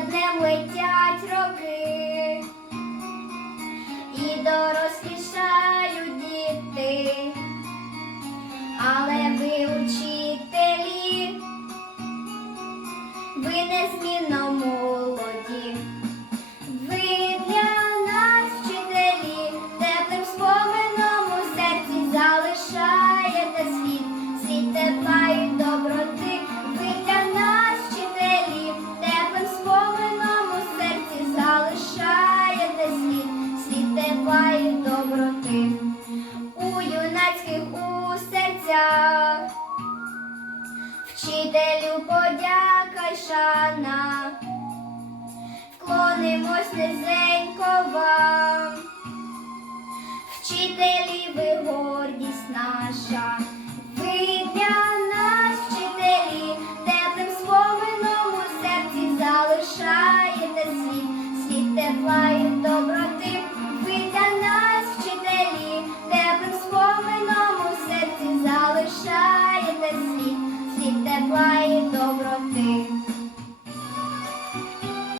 днем летять роки, і дорослішають діти, але ви учителі, ви незмінно молоді. вчителю подяка й шана, вклонимось низенько вам, вчителі ви гордість наша, ви для нас, вчителі, теплим спомином у серці залишаєте світ, світ тепла і доброти. радості, тепла і доброти.